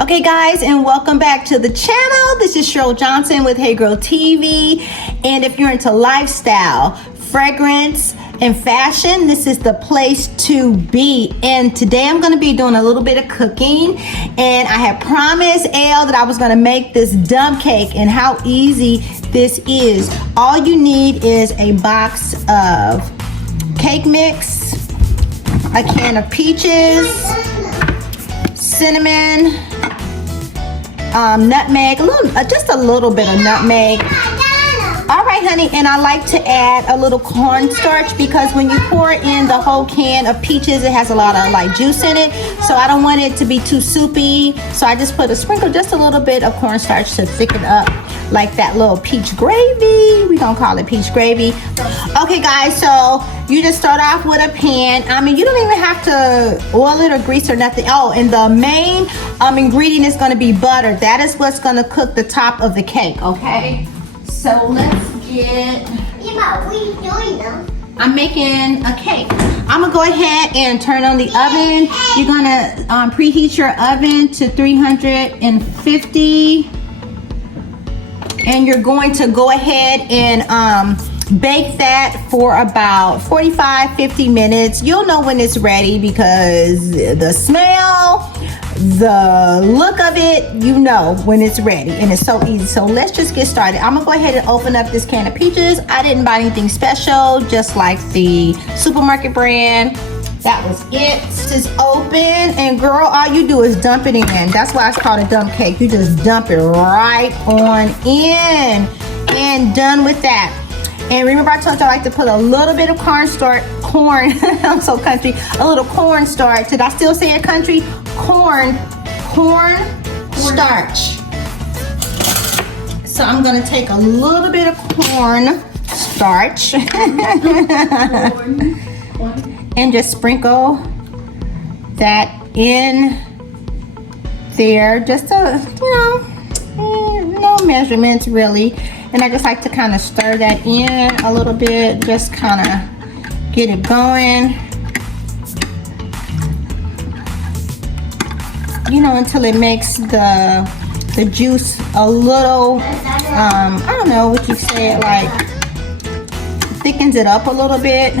Okay guys, and welcome back to the channel. This is Cheryl Johnson with Hey Girl TV. And if you're into lifestyle, fragrance, and fashion, this is the place to be. And today I'm going to be doing a little bit of cooking. And I had promised Elle that I was going to make this dump cake, and how easy this is. All you need is a box of cake mix, a can of peaches, cinnamon, nutmeg, just a little bit of nutmeg. All right, honey, and I like to add a little cornstarch because when you pour in the whole can of peaches, it has a lot of like juice in it. So I don't want it to be too soupy. So I just sprinkle just a little bit of cornstarch to thicken up like that little peach gravy. We gonna call it peach gravy. Okay, guys, so you just start off with a pan. I mean, you don't even have to oil it or grease or nothing. Oh, and the main ingredient is gonna be butter. That is what's gonna cook the top of the cake, okay? So let's get... Yeah, what are you doing though? I'm making a cake. I'm gonna go ahead and turn on the oven. You're gonna preheat your oven to 350. And you're going to go ahead and bake that for about 45-50 minutes. You'll know when it's ready because the smell, the look of it, you know when it's ready, and it's so easy. So let's just get started. I'm gonna go ahead and open up this can of peaches. I didn't buy anything special, just like the supermarket brand. That was it. This is open, and girl, all you do is dump it in. That's why it's called a dump cake. You just dump it right on in, and done with that. And remember, I told you I like to put a little bit of corn, I'm so country, a little cornstarch. Did I still say it country? Corn starch. So I'm gonna take a little bit of corn starch and just sprinkle that in there, just to, no measurements really. And I just like to kind of stir that in a little bit, just kind of get it going, until it makes the juice a little, I don't know what you say, it like thickens it up a little bit.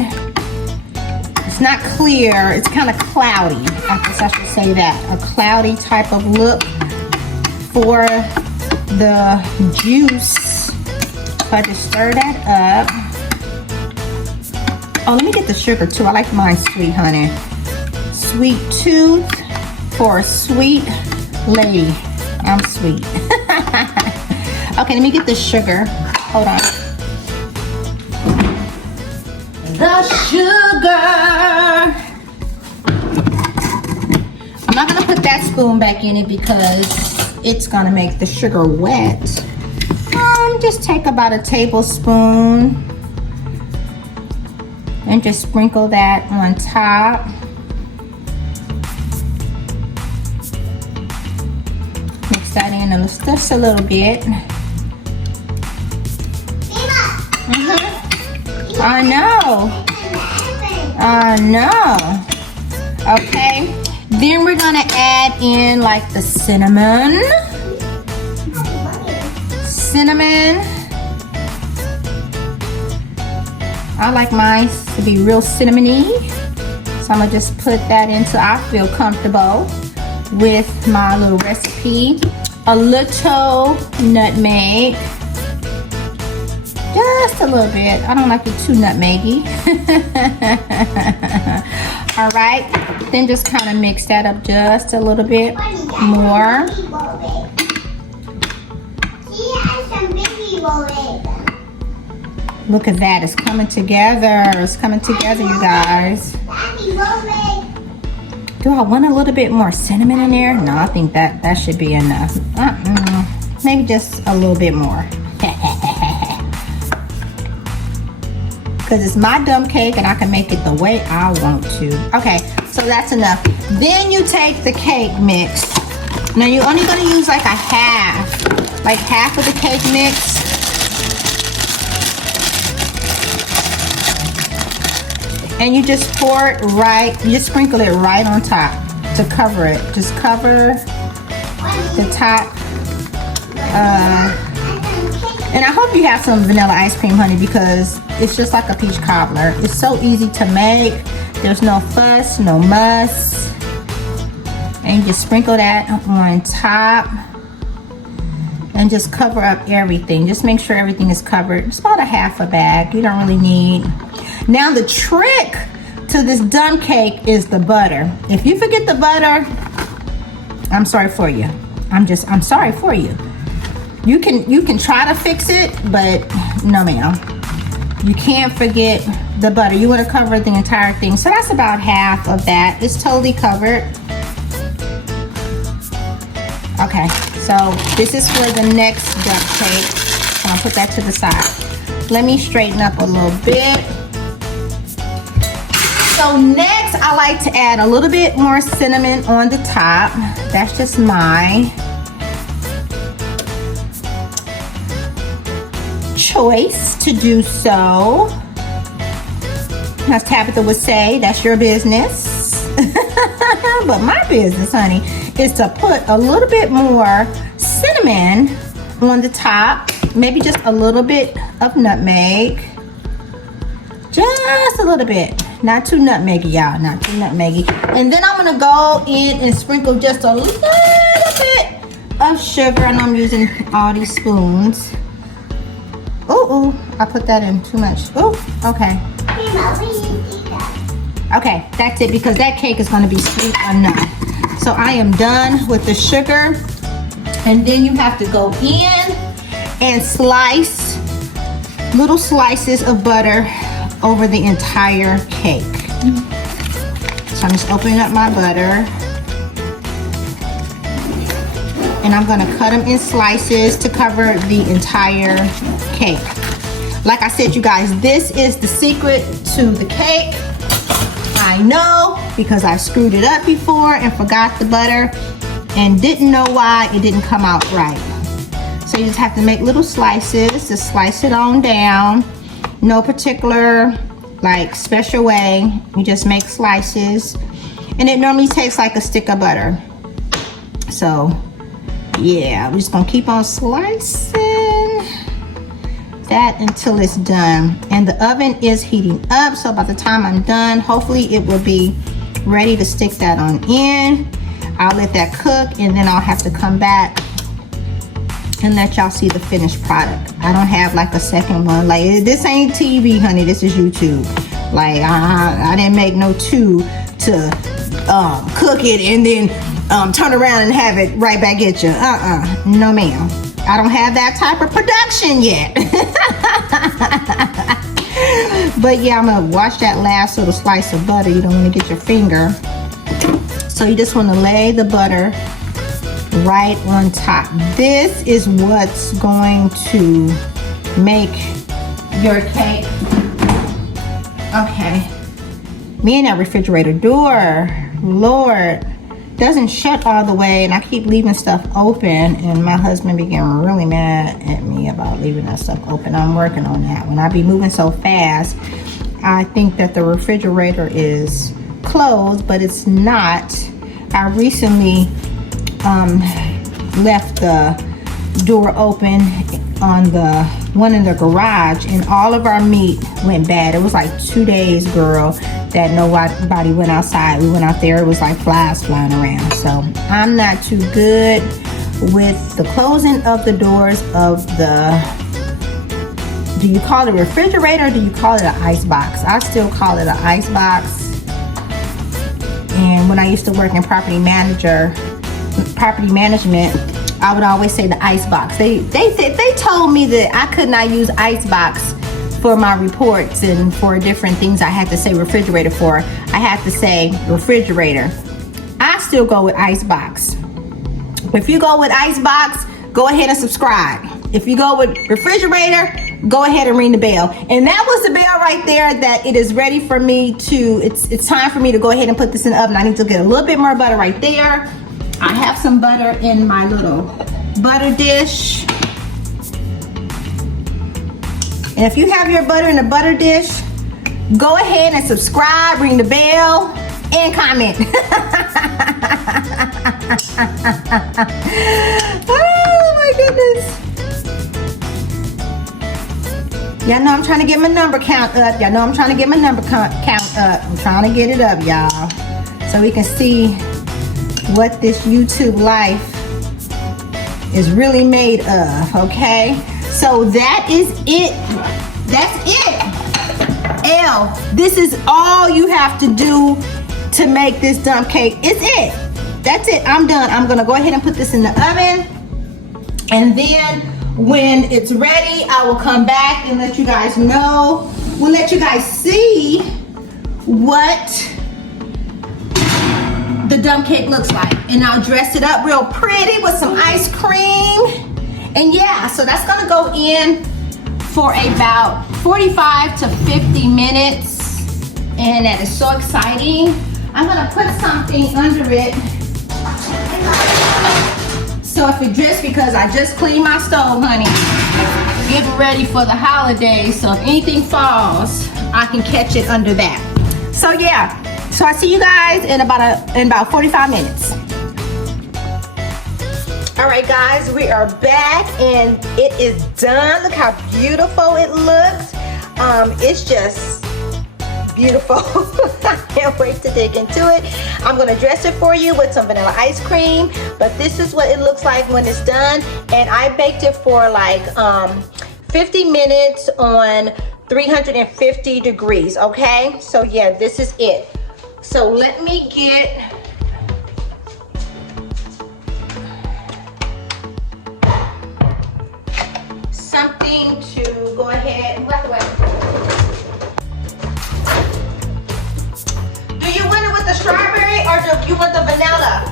It's not clear, it's kind of cloudy. I guess I should say that, a cloudy type of look for the juice. So I just stir that up. Oh, let me get the sugar too. I like mine sweet, honey. Sweet tooth for a sweet lady. I'm sweet. Okay, let me get the sugar. Hold on. The sugar. I'm not gonna put that spoon back in it because it's gonna make the sugar wet. Just take about a tablespoon and just sprinkle that on top. Mix that in just a little bit. I know. Okay. Then we're gonna add in like the cinnamon. I like mine to be real cinnamony, so I'm gonna just put that in so I feel comfortable with my little recipe. A little nutmeg, just a little bit. I don't like it too nutmeggy. All right, then just kind of mix that up just a little bit more. Look at that, it's coming together. It's coming together, you guys. Do I want a little bit more cinnamon in there? No, I think that should be enough. Maybe just a little bit more. Because it's my dump cake and I can make it the way I want to. Okay, so that's enough. Then you take the cake mix. Now you're only gonna use like half of the cake mix. And you just pour it you just sprinkle it right on top to cover it. Just cover the top. And I hope you have some vanilla ice cream, honey, because it's just like a peach cobbler. It's so easy to make. There's no fuss, no muss. And you just sprinkle that on top. And just cover up everything. Just make sure everything is covered. It's about a half a bag. You don't really need. Now the trick to this dumb cake is the butter. If you forget the butter, I'm sorry for you. I'm sorry for you. You can try to fix it, but no ma'am. You can't forget the butter. You want to cover the entire thing. So that's about half of that. It's totally covered. Okay, so this is for the next duck cake. So I'll put that to the side. Let me straighten up a little bit. So next, I like to add a little bit more cinnamon on the top. That's just my choice to do so. As Tabitha would say, that's your business. But my business, honey, is to put a little bit more cinnamon on the top. Maybe just a little bit of nutmeg. Just a little bit. Not too nutmeggy, y'all. Not too nutmeggy. And then I'm going to go in and sprinkle just a little bit of sugar. And I'm using all these spoons. Ooh, I put that in too much. Ooh, okay. Okay, that's it because that cake is going to be sweet enough. So I am done with the sugar. And then you have to go in and slice little slices of butter over the entire cake. So I'm just opening up my butter. And I'm gonna cut them in slices to cover the entire cake. Like I said, you guys, this is the secret to the cake. I know because I screwed it up before and forgot the butter and didn't know why it didn't come out right. So you just have to make little slices, just slice it on down. No particular like special way. You just make slices and it normally takes like a stick of butter. So yeah, we're just gonna keep on slicing that until it's done. And the oven is heating up, so by the time I'm done, hopefully it will be ready to stick that on in. I'll let that cook and then I'll have to come back and let y'all see the finished product. I don't have like a second one. Like this ain't TV, honey, this is YouTube. Like I didn't make no two to cook it and then turn around and have it right back at you. No ma'am. I don't have that type of production yet. But yeah, I'm gonna wash that last little slice of butter. You don't wanna get your finger. So you just wanna lay the butter right on top. This is what's going to make your cake. Okay. Me and that refrigerator door, Lord, doesn't shut all the way, and I keep leaving stuff open, and my husband began really mad at me about leaving that stuff open. I'm working on that. When I be moving so fast, I think that the refrigerator is closed, but it's not. I recently left the door open on the one in the garage, and all of our meat went bad. It was like 2 days, girl, that nobody went outside. We went out there, it was like flies flying around. So I'm not too good with the closing of the doors of the, do you call it a refrigerator or do you call it an ice box? I still call it an ice box. And when I used to work in property management, I would always say the ice box. They told me that I could not use ice box for my reports and for different things. I had to say refrigerator for. I had to say refrigerator. I still go with ice box. If you go with ice box, go ahead and subscribe. If you go with refrigerator, go ahead and ring the bell. And that was the bell right there that it is ready for me to, it's time for me to go ahead and put this in the oven. I need to get a little bit more butter right there. I have some butter in my little butter dish. And if you have your butter in a butter dish, go ahead and subscribe, ring the bell, and comment. Oh my goodness. Y'all know I'm trying to get my number count up. Y'all know I'm trying to get my number count up. I'm trying to get it up, y'all. So we can see what this YouTube life is really made of, okay? So that is it. That's it. L, this is all you have to do to make this dump cake. It's it. That's it. I'm done. I'm gonna go ahead and put this in the oven. And then when it's ready, I will come back and let you guys know. We'll let you guys see what the dump cake looks like. And I'll dress it up real pretty with some ice cream. And yeah, so that's gonna go in for about 45 to 50 minutes. And that is so exciting. I'm gonna put something under it so if it drips, because I just cleaned my stove, honey. Getting ready for the holidays, so if anything falls, I can catch it under that. So yeah, so I see you guys in about 45 minutes. All right, guys, we are back and it is done. Look how beautiful it looks. It's just beautiful. I can't wait to dig into it. I'm gonna dress it for you with some vanilla ice cream, but this is what it looks like when it's done. And I baked it for like 50 minutes on 350 degrees, okay? So yeah, this is it. So let me get something to go ahead and walk away. Do you want it with the strawberry or do you want the vanilla?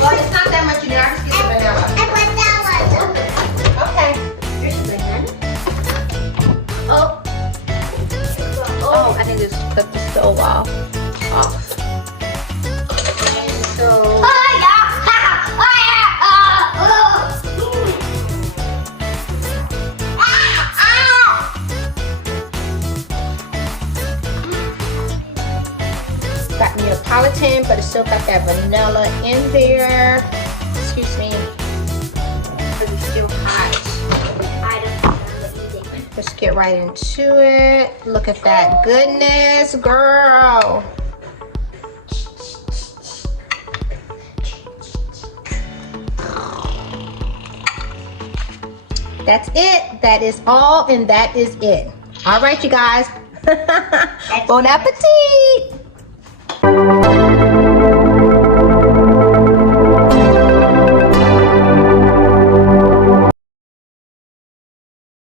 Well, it's not that much in there. I just get the vanilla. I want that one. Okay. Here's the banana. Oh. Oh, I need to cut the stove off. So Oh, yeah. got Neapolitan, but it still got that vanilla in there. Excuse me. But it's still hot. Let's get right into it. Look at that goodness, girl. That's it. That is all, and that is it. All right, you guys. Bon appetit.